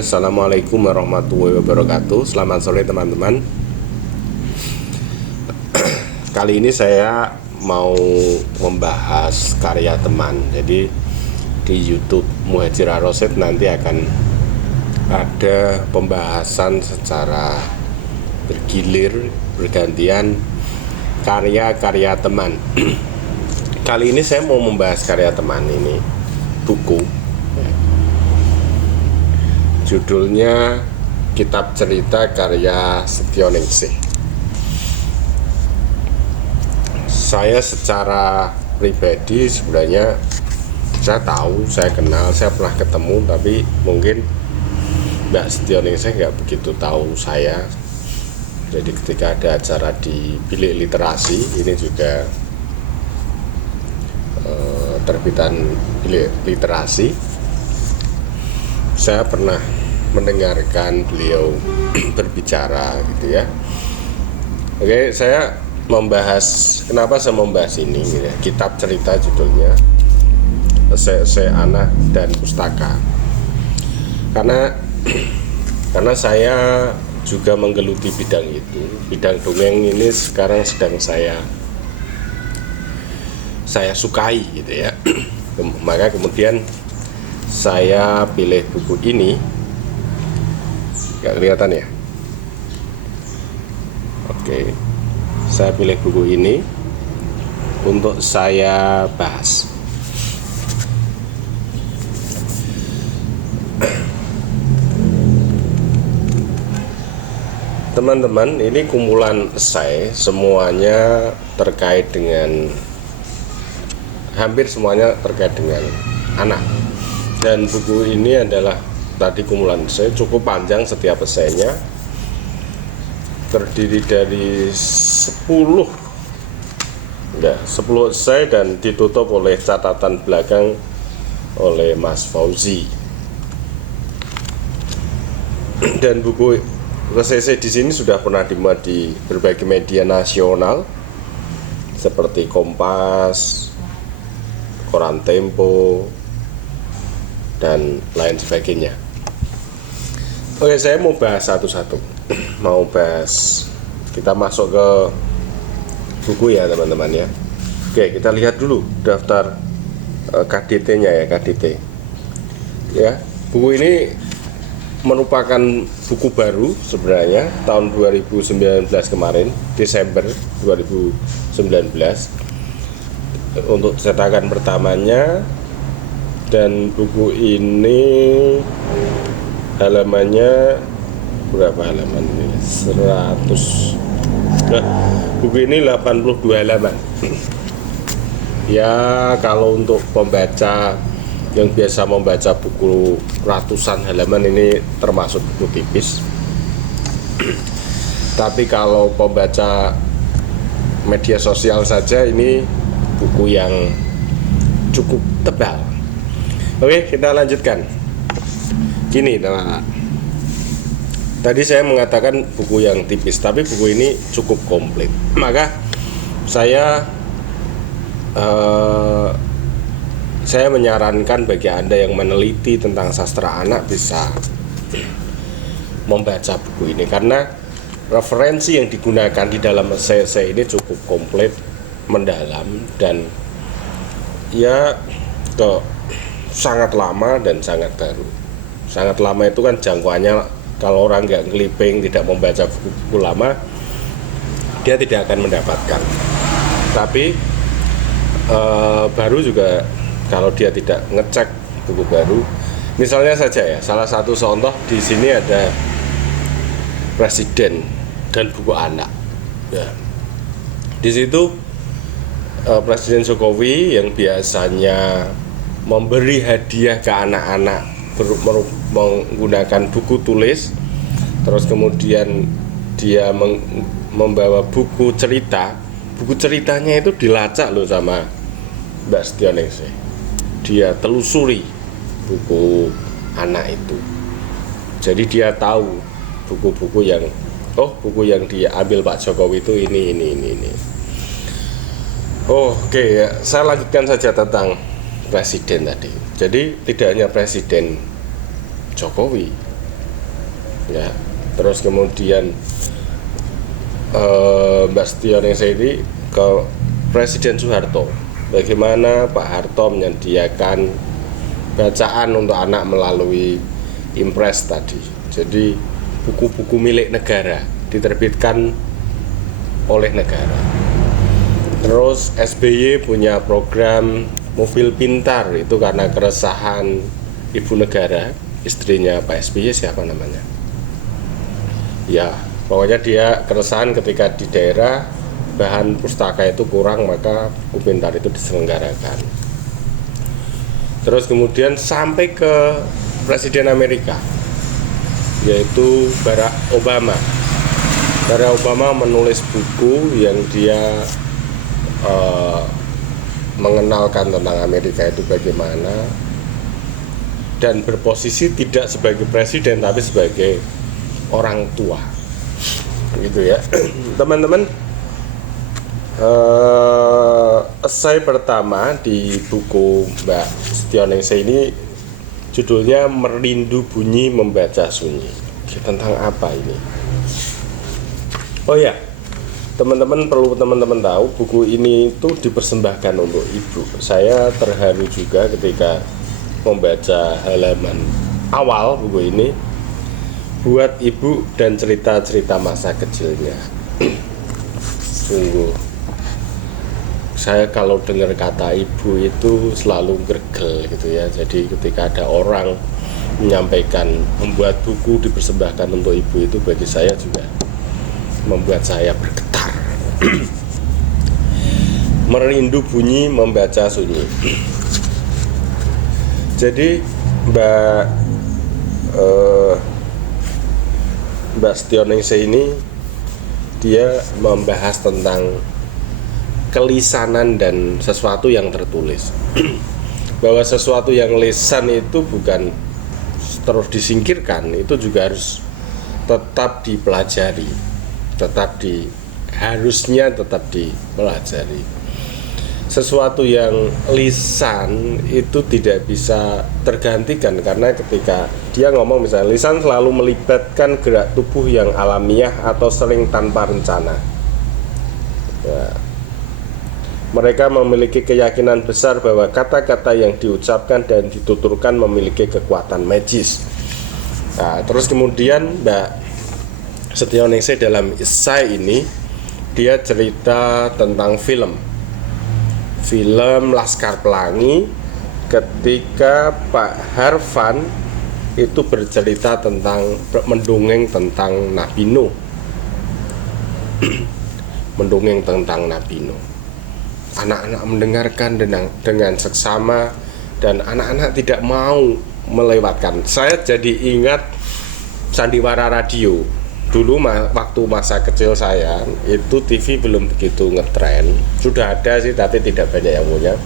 Assalamualaikum warahmatullahi wabarakatuh. Selamat sore teman-teman. Kali ini saya mau membahas karya teman. Jadi di YouTube Muhadjir Ar-Rasyid nanti akan ada pembahasan secara bergilir, bergantian karya-karya teman. Kali ini saya mau membahas karya teman ini, buku. Judulnya Kitab Cerita karya Setioningsih. Saya secara pribadi sebenarnya saya tahu, saya kenal, saya pernah ketemu, tapi mungkin Mbak Setioningsih nggak begitu tahu saya. Jadi ketika ada acara di Bilik Literasi, ini juga terbitan Bilik Literasi, saya pernah mendengarkan beliau berbicara gitu ya. Oke, saya membahas, kenapa saya membahas ini gitu ya. Kitab cerita judulnya Esai-esai Anak dan Pustaka. Karena saya juga menggeluti bidang itu. Bidang dongeng ini sekarang sedang saya sukai gitu ya. Maka kemudian saya pilih buku ini. Gak kelihatan ya? Oke, saya pilih buku ini untuk saya bahas. Teman-teman, ini kumpulan esai, semuanya terkait dengan, hampir semuanya terkait dengan anak. Dan buku ini adalah tadi kumpulan esai, cukup panjang setiap esainya, terdiri dari 10 esai dan ditutup oleh catatan belakang oleh Mas Fauzi. Dan buku esai di sini sudah pernah dimuat di berbagai media nasional seperti Kompas, Koran Tempo, dan lain sebagainya. Oke, saya mau bahas satu-satu. Mau bahas, kita masuk ke buku ya teman-teman ya. Oke, kita lihat dulu daftar KDT-nya ya, KDT. Ya, buku ini merupakan buku baru sebenarnya tahun 2019 kemarin, Desember 2019 untuk cetakan pertamanya. Dan buku ini halamannya berapa halaman ini? 100. Nah, buku ini 82 halaman. Ya, kalau untuk pembaca yang biasa membaca buku ratusan halaman, ini termasuk buku tipis. Tapi kalau pembaca media sosial saja, ini buku yang cukup tebal. Oke, kita lanjutkan. Gini teman-teman, tadi saya mengatakan buku yang tipis, tapi buku ini cukup komplit. Maka saya menyarankan bagi Anda yang meneliti tentang sastra anak bisa membaca buku ini, karena referensi yang digunakan di dalam esai-esai ini cukup komplit, mendalam, dan ya sangat lama dan sangat baru. Sangat lama itu kan jangkauannya, kalau orang nggak ngeliping, tidak membaca buku-buku lama, dia tidak akan mendapatkan. Tapi baru juga, kalau dia tidak ngecek buku baru, misalnya saja ya, salah satu contoh di sini ada Presiden dan buku anak. Ya. Di situ Presiden Jokowi yang biasanya memberi hadiah ke anak-anak menggunakan buku tulis, terus kemudian dia membawa buku cerita. Buku ceritanya itu dilacak loh sama Mbak Setioningsih. Dia telusuri buku anak itu, jadi dia tahu buku-buku yang diambil Pak Jokowi itu ini. Oke, ya, saya lanjutkan saja tentang presiden tadi. Jadi tidak hanya presiden Jokowi, ya. Terus kemudian Mbak Setioningsi ini ke Presiden Soeharto, bagaimana Pak Harto menyediakan bacaan untuk anak melalui impres tadi. Jadi buku-buku milik negara diterbitkan oleh negara. Terus SBY punya program mobil pintar, itu karena keresahan ibu negara, istrinya Pak SBY, siapa namanya? Ya, pokoknya dia keresahan ketika di daerah bahan pustaka itu kurang, maka buku pintar itu diselenggarakan. Terus kemudian sampai ke Presiden Amerika, yaitu Barack Obama. Barack Obama menulis buku yang dia mengenalkan tentang Amerika itu bagaimana, dan berposisi tidak sebagai presiden tapi sebagai orang tua, gitu ya. Teman-teman, esai pertama di buku Mbak Setioningsi ini judulnya Merindu Bunyi Membaca Sunyi. Tentang apa ini? Oh ya, teman-teman perlu tahu, buku ini itu dipersembahkan untuk ibu. Saya terharu juga ketika membaca halaman awal buku ini, buat ibu dan cerita-cerita masa kecilnya. Sungguh, saya kalau dengar kata ibu itu selalu gergel gitu ya. Jadi ketika ada orang menyampaikan membuat buku dipersembahkan untuk ibu, itu bagi saya juga membuat saya bergetar. Merindu bunyi membaca sunyi. Jadi Mbak Setioningsi ini dia membahas tentang kelisanan dan sesuatu yang tertulis. Bahwa sesuatu yang lisan itu bukan terus disingkirkan, itu juga harus tetap dipelajari, harusnya tetap dipelajari. Sesuatu yang lisan itu tidak bisa tergantikan, karena ketika dia ngomong misalnya lisan selalu melibatkan gerak tubuh yang alamiah atau sering tanpa rencana ya. Mereka memiliki keyakinan besar bahwa kata-kata yang diucapkan dan dituturkan memiliki kekuatan magis. Nah, terus kemudian Mbak Setioningsi dalam esai ini dia cerita tentang film Laskar Pelangi, ketika Pak Harvan itu bercerita tentang mendongeng tentang Nabi Nuh. Mendongeng tentang Nabi Nuh. Anak-anak mendengarkan dengan seksama, dan anak-anak tidak mau melewatkan. Saya jadi ingat sandiwara radio. Dulu waktu masa kecil saya itu TV belum begitu ngetren. Sudah ada sih tapi tidak banyak yang punya.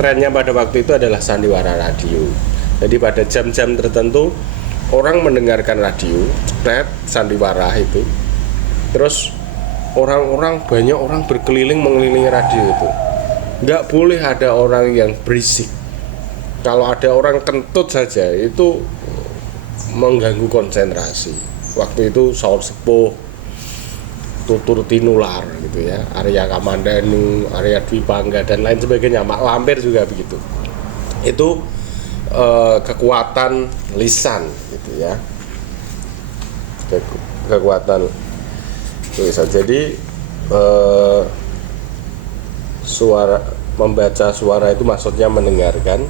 Trennya pada waktu itu adalah sandiwara radio. Jadi pada jam-jam tertentu orang mendengarkan radio, sandiwara itu. Terus banyak orang berkeliling mengelilingi radio itu. Nggak boleh ada orang yang berisik. Kalau ada orang kentut saja itu mengganggu konsentrasi. Waktu itu Saur Sepuh, Tutur Tinular gitu ya, Arya Kamandanu, Arya Dwi Pangga dan lain sebagainya, Mak Lampir juga begitu. Itu kekuatan lisan gitu ya. Kekuatan lisan. Jadi membaca suara itu maksudnya mendengarkan.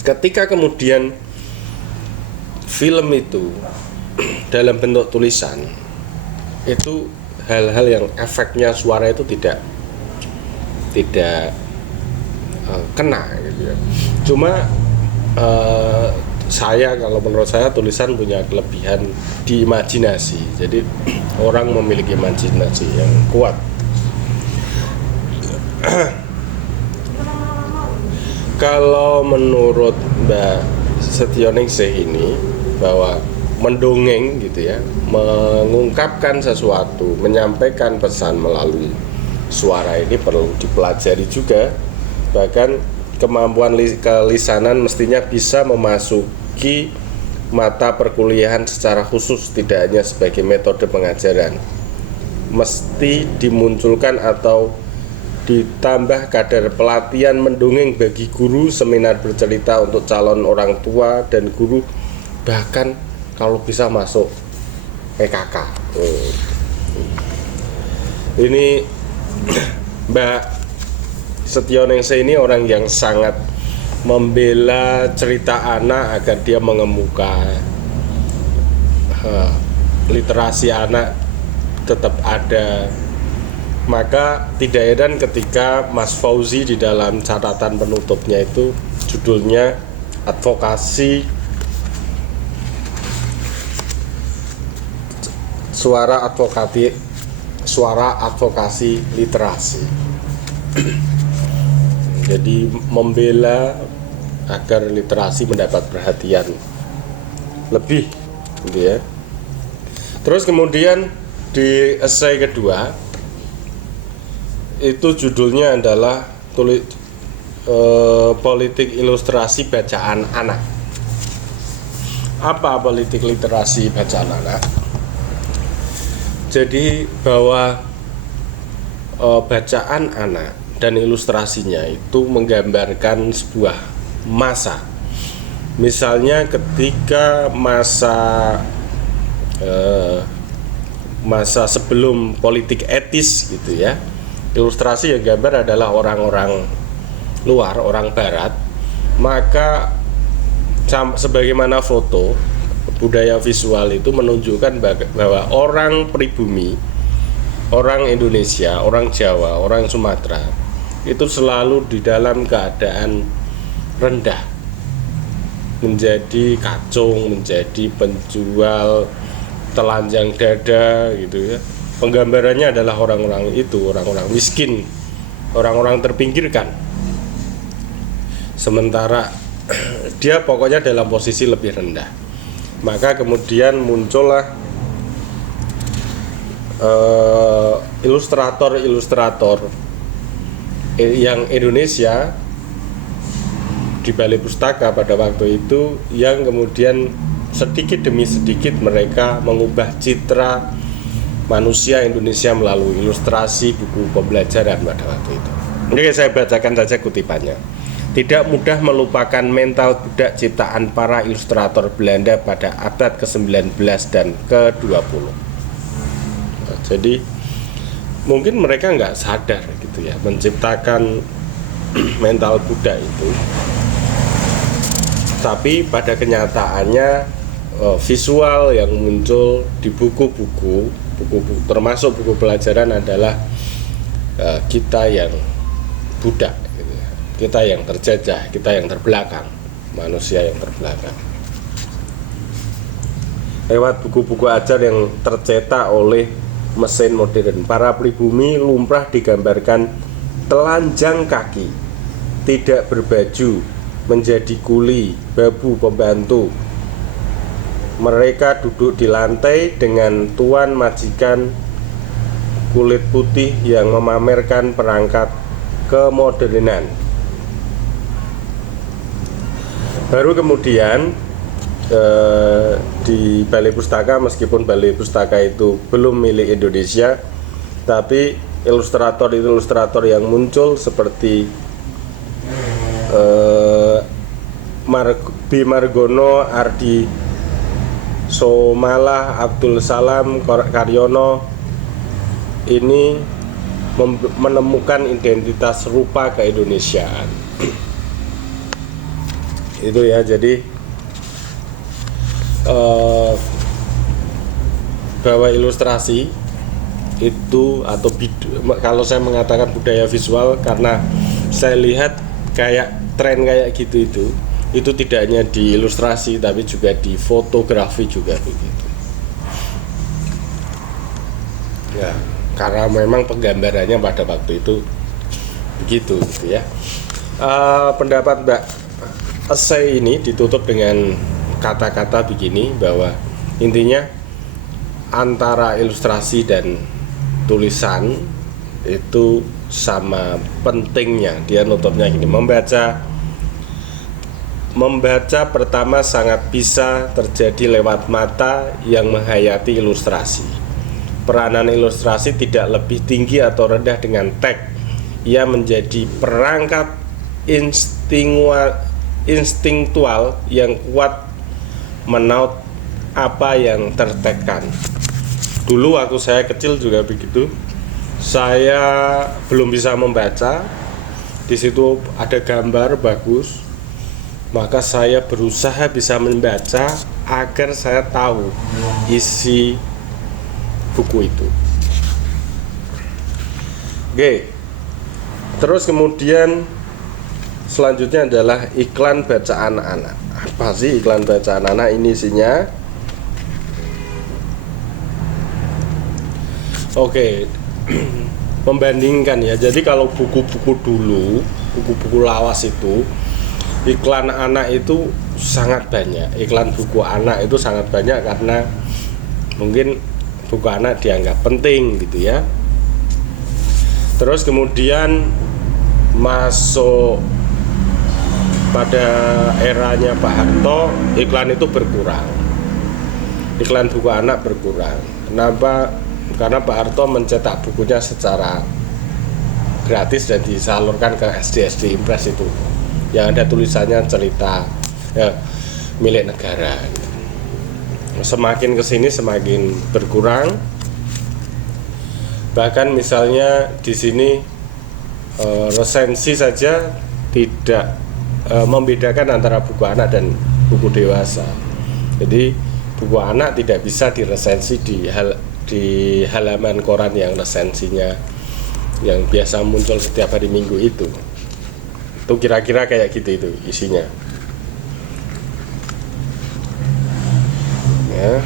Ketika kemudian film itu dalam bentuk tulisan, itu hal-hal yang efeknya suara itu tidak kena gitu ya. Cuma kalau menurut saya tulisan punya kelebihan di imajinasi. Jadi orang memiliki imajinasi yang kuat. Kalau menurut Mbak Setioningsi ini, bahwa mendongeng gitu ya, mengungkapkan sesuatu, menyampaikan pesan melalui suara ini perlu dipelajari juga. Bahkan kemampuan kelisanan mestinya bisa memasuki mata perkuliahan secara khusus, tidak hanya sebagai metode pengajaran. Mesti dimunculkan atau ditambah kadar pelatihan mendongeng bagi guru, seminar bercerita untuk calon orang tua dan guru, bahkan kalau bisa masuk PKK. Ini Mbak Setioningsih ini orang yang sangat membela cerita anak agar dia mengemuka, literasi anak tetap ada. Maka tidak heran ketika Mas Fauzi di dalam catatan penutupnya itu judulnya advokasi suara advokasi literasi. Jadi membela agar literasi mendapat perhatian lebih, gitu ya. Terus kemudian di esai kedua itu judulnya adalah politik ilustrasi bacaan anak. Apa politik literasi bacaan anak? Jadi bahwa bacaan anak dan ilustrasinya itu menggambarkan sebuah masa. Misalnya ketika masa sebelum politik etis, gitu ya. Ilustrasi yang gambar adalah orang-orang luar, orang barat. Maka sebagaimana foto, budaya visual itu menunjukkan bahwa orang pribumi, orang Indonesia, orang Jawa, orang Sumatera itu selalu di dalam keadaan rendah, menjadi kacung, menjadi penjual telanjang dada, gitu ya. Penggambarannya adalah orang-orang itu, orang-orang miskin, orang-orang terpinggirkan. Sementara dia pokoknya dalam posisi lebih rendah. Maka kemudian muncullah ilustrator-ilustrator yang Indonesia di Balai Pustaka pada waktu itu, yang kemudian sedikit demi sedikit mereka mengubah citra manusia Indonesia melalui ilustrasi buku pembelajaran pada waktu itu. Ini saya bacakan saja kutipannya. Tidak mudah melupakan mental budak ciptaan para ilustrator Belanda pada abad ke-19 dan ke-20. Jadi mungkin mereka nggak sadar, gitu ya, menciptakan mental budak itu. Tapi pada kenyataannya visual yang muncul di buku-buku termasuk buku pelajaran adalah kita yang budak, gitu ya. Kita yang terjajah, kita yang terbelakang, manusia yang terbelakang. Lewat buku-buku ajar yang tercetak oleh mesin modern, para pribumi lumrah digambarkan telanjang kaki, tidak berbaju, menjadi kuli, babu pembantu. Mereka duduk di lantai dengan tuan majikan kulit putih yang memamerkan perangkat kemodernan. Baru kemudian di Balai Pustaka, meskipun Balai Pustaka itu belum milik Indonesia, tapi ilustrator yang muncul seperti B. Margono, Ardi Somalah, Abdul Salam Karyono ini menemukan identitas rupa keindonesiaan. Itu ya, jadi bahwa ilustrasi itu atau kalau saya mengatakan budaya visual, karena saya lihat kayak tren kayak gitu itu tidak hanya di ilustrasi tapi juga di fotografi juga begitu. Ya, karena memang penggambarannya pada waktu itu begitu, gitu ya. Pendapat Mbak esai ini ditutup dengan kata-kata begini, bahwa intinya antara ilustrasi dan tulisan itu sama pentingnya. Dia nutupnya gini: membaca membaca pertama sangat bisa terjadi lewat mata yang menghayati ilustrasi. Peranan ilustrasi tidak lebih tinggi atau rendah dengan teks. Ia menjadi perangkat instingtual yang kuat menaut apa yang tertekan. Dulu waktu saya kecil juga begitu. Saya belum bisa membaca. Di situ ada gambar bagus. Maka saya berusaha bisa membaca agar saya tahu isi buku itu. Oke. Terus kemudian selanjutnya adalah iklan bacaan anak. Apa sih iklan bacaan anak ini isinya? Oke. Membandingkan ya. Jadi kalau buku-buku dulu, buku-buku lawas itu, iklan anak itu sangat banyak. Iklan buku anak itu sangat banyak karena mungkin buku anak dianggap penting gitu ya. Terus kemudian masuk pada eranya Pak Harto, iklan itu berkurang. Iklan buku anak berkurang. Kenapa? Karena Pak Harto mencetak bukunya secara gratis dan disalurkan ke SD Impres itu. Yang ada tulisannya cerita milik negara. Semakin kesini semakin berkurang. Bahkan misalnya di sini resensi saja tidak membedakan antara buku anak dan buku dewasa. Jadi buku anak tidak bisa diresensi di halaman koran yang resensinya yang biasa muncul setiap hari Minggu itu. Itu kira-kira kayak gitu itu isinya. Ya.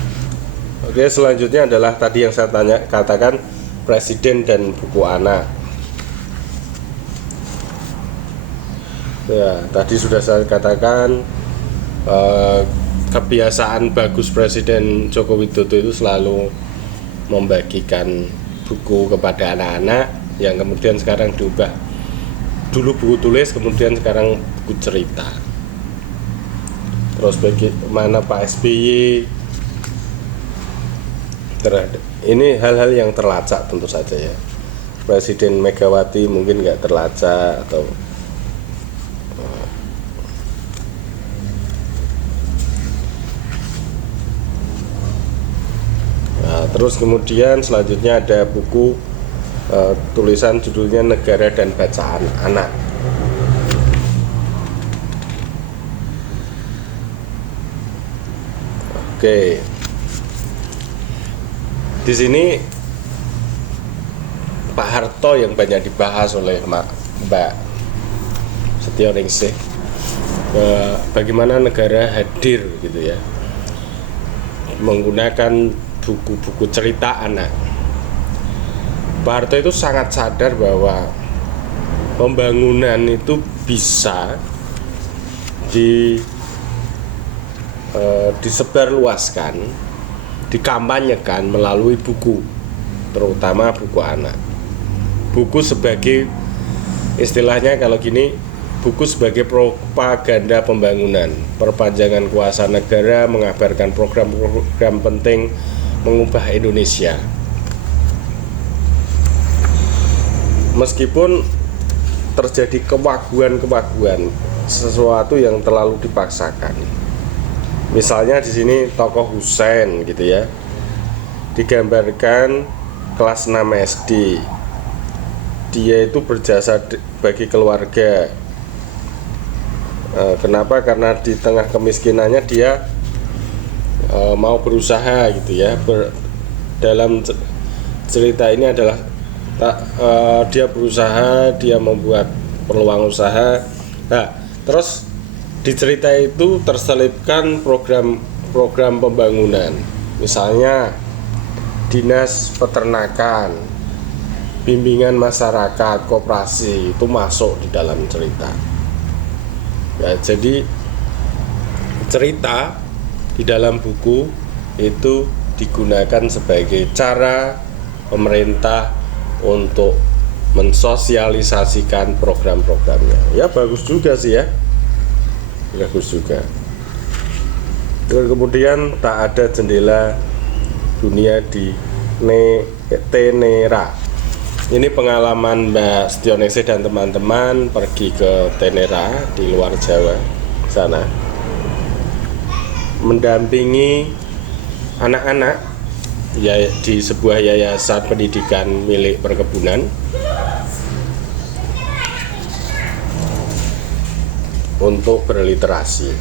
Oke, selanjutnya adalah tadi yang saya katakan presiden dan buku anak. Ya, tadi sudah saya katakan kebiasaan bagus Presiden Joko Widodo itu selalu membagikan buku kepada anak-anak yang kemudian sekarang diubah. Dulu buku tulis, kemudian sekarang buku cerita. Terus bagaimana Pak SBY terhadap ini hal-hal yang terlacak tentu saja ya. Presiden Megawati mungkin nggak terlacak atau terus kemudian selanjutnya ada buku tulisan judulnya Negara dan Bacaan Anak. Oke. Di sini Pak Harto yang banyak dibahas oleh Mbak Setioningsih. Bagaimana negara hadir gitu ya. Menggunakan buku-buku cerita anak. Pak Harto itu sangat sadar bahwa pembangunan itu bisa disebarluaskan, dikampanyekan melalui buku, terutama buku anak. Buku sebagai istilahnya kalau gini, buku sebagai propaganda pembangunan, perpanjangan kuasa negara, mengabarkan program-program penting mengubah Indonesia. Meskipun terjadi kewaguan-kewaguan, sesuatu yang terlalu dipaksakan. Misalnya di sini tokoh Husein gitu ya, digambarkan kelas 6 SD. Dia itu berjasa bagi keluarga. Kenapa? Karena di tengah kemiskinannya dia mau berusaha gitu ya. Dalam cerita ini adalah dia berusaha, dia membuat peluang usaha. Nah, terus di cerita itu terselipkan program pembangunan. Misalnya dinas peternakan, bimbingan masyarakat, koperasi itu masuk di dalam cerita. Ya, jadi cerita di dalam buku itu digunakan sebagai cara pemerintah untuk mensosialisasikan program-programnya. Ya bagus juga sih ya. bagus juga. Kemudian tak ada jendela dunia di Tenera. Ini pengalaman Mbak Setionese dan teman-teman pergi ke Tenera di luar Jawa sana, mendampingi anak-anak ya di sebuah yayasan pendidikan milik perkebunan untuk berliterasi.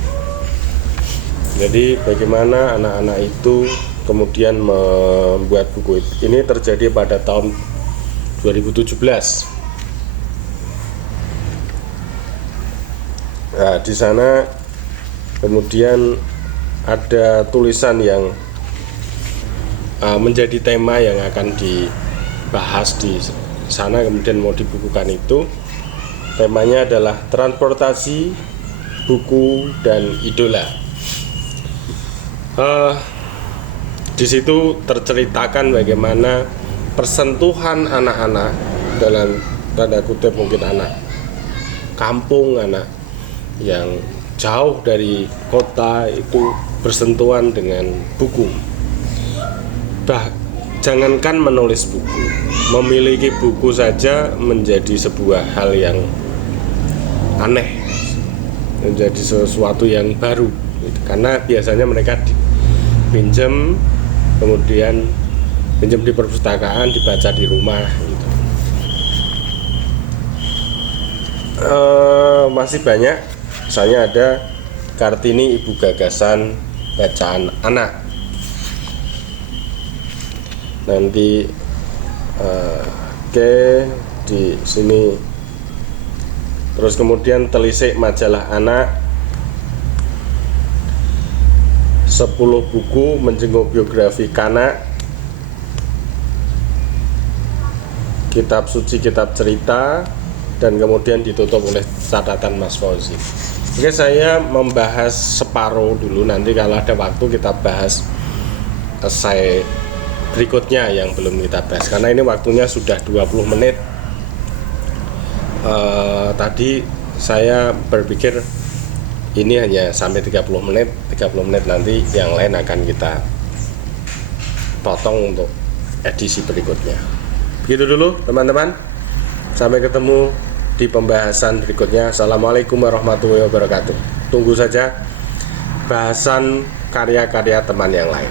Jadi bagaimana anak-anak itu kemudian membuat buku ini terjadi pada tahun 2017. Nah, di sana kemudian ada tulisan yang menjadi tema yang akan dibahas di sana, kemudian mau dibukukan itu. Temanya adalah transportasi, buku, dan idola. Di situ terceritakan bagaimana persentuhan anak-anak, dalam tanda kutip mungkin anak kampung, anak yang jauh dari kota itu bersentuhan dengan buku. Jangankan menulis buku, memiliki buku saja menjadi sebuah hal yang aneh, menjadi sesuatu yang baru, karena biasanya mereka pinjam, kemudian pinjam di perpustakaan, dibaca di rumah gitu. Masih banyak, misalnya ada Kartini Ibu Gagasan Bacaan Anak. Nanti di sini. Terus kemudian telisik majalah anak, 10 buku menjenguk biografi kanak, kitab suci, kitab cerita, dan kemudian ditutup oleh catatan Mas Fauzi. Oke, saya membahas separuh dulu, nanti kalau ada waktu kita bahas esai berikutnya yang belum kita bahas, karena ini waktunya sudah 20 menit. Tadi saya berpikir ini hanya sampai 30 menit nanti yang lain akan kita potong untuk edisi berikutnya. Begitu dulu teman-teman, sampai ketemu di pembahasan berikutnya. Assalamualaikum warahmatullahi wabarakatuh. Tunggu saja bahasan karya-karya teman yang lain.